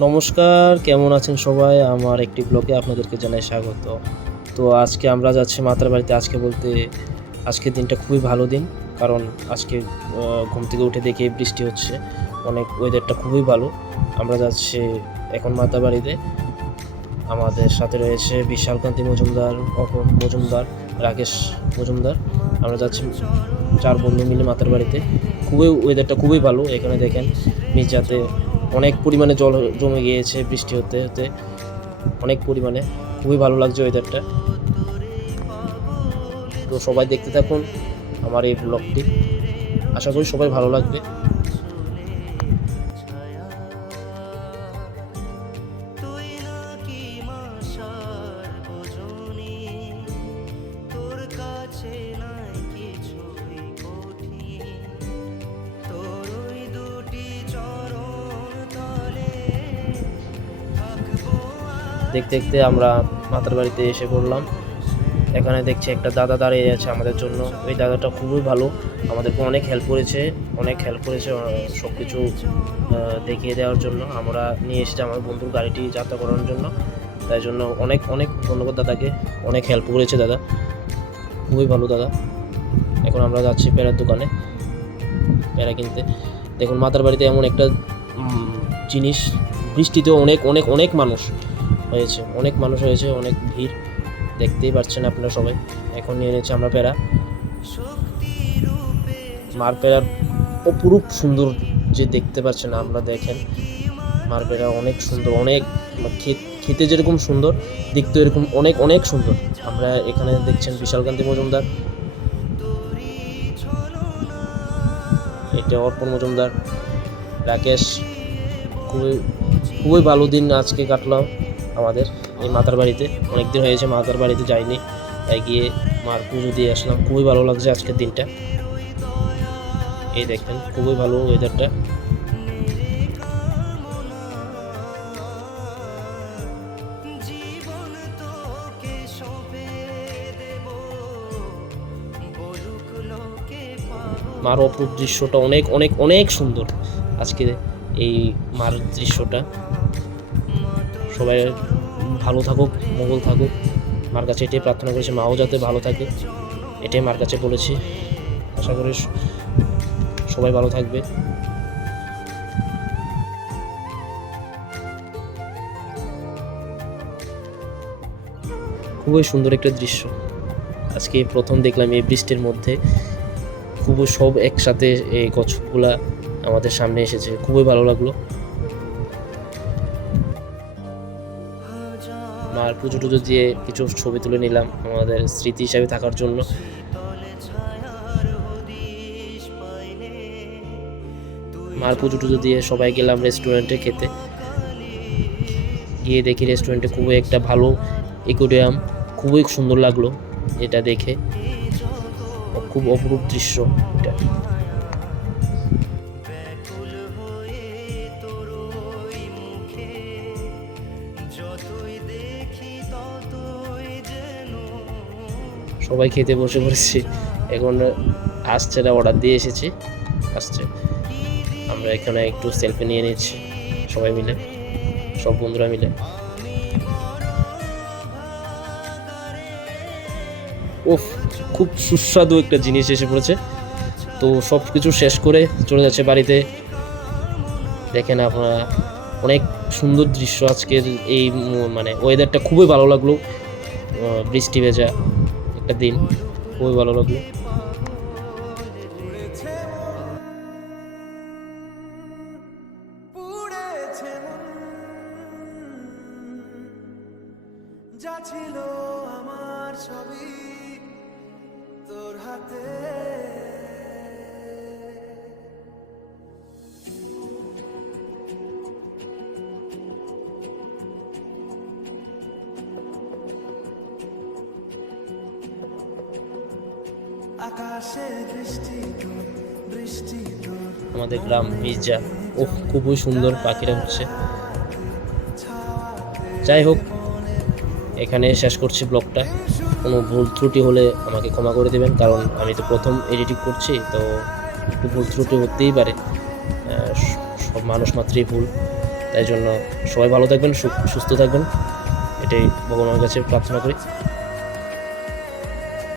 নমস্কার, কেমন আছেন সবাই? আমার একটি ব্লগে আপনাদেরকে জানাই স্বাগত। তো আজকে আমরা যাচ্ছি মাতার বাড়িতে আজকে বলতে আজকের দিনটা খুবই ভালো দিন, কারণ আজকে ঘুম থেকে উঠে দেখে বৃষ্টি হচ্ছে। অনেক ওয়েদারটা খুবই ভালো। আমরা যাচ্ছি এখন মাতার বাড়িতে। আমাদের সাথে রয়েছে বিশালকান্তি মজুমদার অপন মজুমদার, রাকেশ মজুমদার। আমরা যাচ্ছি চার বন্ধু মিলে মাতার বাড়িতে। খুবই ওয়েদারটা খুবই ভালো। এখানে দেখেন মির্জাতে অনেক পরিমাণে জল জমে গিয়েছে বৃষ্টি হতে হতে। অনেক পরিমাণে। খুবই ভালো লাগছে ওয়েদারটা তো সবাই দেখতে থাকুন আমার এই ব্লগটি আশা করি সবাই ভালো লাগবে। দেখতে দেখতে আমরা মাতার বাড়িতে এসে পড়লাম। এখানে দেখছি একটা দাদা দাঁড়িয়ে আছে আমাদের জন্য। ওই দাদাটা খুবই ভালো, আমাদেরকে অনেক হেল্প করেছে, অনেক হেল্প করেছে সব কিছু দেখিয়ে দেওয়ার জন্য। আমরা নিয়ে এসেছি আমার বন্ধুর গাড়িটি যাত্রা করানোর জন্য। তাই জন্য অনেক অনেক ধন্যবাদ দাদাকে, অনেক হেল্প করেছে দাদা। খুবই ভালো দাদা। এখন আমরা যাচ্ছি প্যারার দোকানে, প্যারা কিনতে। দেখুন, মাতার বাড়িতে এমন একটা জিনিস, বৃষ্টিতেও অনেক অনেক অনেক মানুষ। হয়েছে। অনেক মানুষ হয়েছে, অনেক ভিড়। দেখতেই পাচ্ছেন আপনারা সবাই। এখন নিয়ে নিয়েছি আমরা প্যারা মার প্যারার অপরূপ সুন্দর যে দেখতে পাচ্ছেন আমরা দেখেন। মার প্যারা অনেক সুন্দর, অনেক খে- খেতে যেরকম সুন্দর দেখতে এরকম অনেক অনেক সুন্দর। আমরা এখানে দেখছেন বিশালকান্তি মজুমদার। এটা অর্পণ মজুমদার। রাকেশ, খুবই খুবই ভালো দিন আজকে কাটলাম আমাদের। এই মাতার বাড়িতে অনেক দিন হয়েছে মাতার বাড়িতে যাইনি। তাই গিয়ে মার পুজো দিয়ে আসলাম। খুবই ভালো লাগছে আজকের দিনটা। এই দেখেন খুবই ভালো ওয়েদারটা মার অপরূপ দৃশ্যটা অনেক অনেক অনেক সুন্দর আজকে এই মার দৃশ্যটা। সবাই ভালো থাকুক, মঙ্গল থাকুক। মার কাছে এটাই প্রার্থনা করেছি মাও যাতে ভালো থাকে। এটাই মার কাছে বলেছি। আশা করি সবাই ভালো থাকবে। খুবই সুন্দর একটা দৃশ্য। আজকে প্রথম দেখলাম এই বৃষ্টির মধ্যে। খুবই সব একসাথে এই গছগুলা আমাদের সামনে এসেছে। খুবই ভালো লাগল। মার পুজো টুজো দিয়ে কিছু ছবি তুলে নিলাম আমাদের স্মৃতি হিসাবে থাকার জন্য। মার পুজো টুজো দিয়ে সবাই গেলাম রেস্টুরেন্টে খেতে। গিয়ে দেখি রেস্টুরেন্টে খুবই একটা ভালো ইকোডিয়াম খুবই সুন্দর লাগল এটা দেখে। খুব অপরূপ দৃশ্য এটা। সবাই খেতে বসে পড়েছি। এখন আসছে না অর্ডার দিয়ে এসেছি। আসছে। আমরা এখানে একটু সেলফি নিয়ে নিচ্ছি, সবাই মিলে, সব বন্ধুরা মিলে। উফ, খুব সুস্বাদু একটা জিনিস এসে পড়েছে। তো সব কিছু শেষ করে চলে যাচ্ছে বাড়িতে। দেখেন আপনারা, অনেক সুন্দর দৃশ্য আজকের এই মানে ওয়েদারটা খুবই ভালো লাগল। বৃষ্টি ভেজা। একটা দিন। খুবই ভালো লাগল। যা ছিল আমার সবই তোর হাতে। আমাদের গ্রাম মির্জা। ও খুবই সুন্দর পাখিরা হচ্ছে। যাই হোক, এখানে শেষ করছি ব্লগটা। কোনো ভুল ত্রুটি হলে আমাকে ক্ষমা করে দেবেন, কারণ আমি তো প্রথম এডিটিং করছি, তো একটু ভুল ত্রুটি হতেই পারে। সব মানুষ মাত্রই ভুল, তাই জন্য সবাই ভালো থাকবেন সুস্থ থাকবেন। এটাই ভগবানের কাছে প্রার্থনা করি।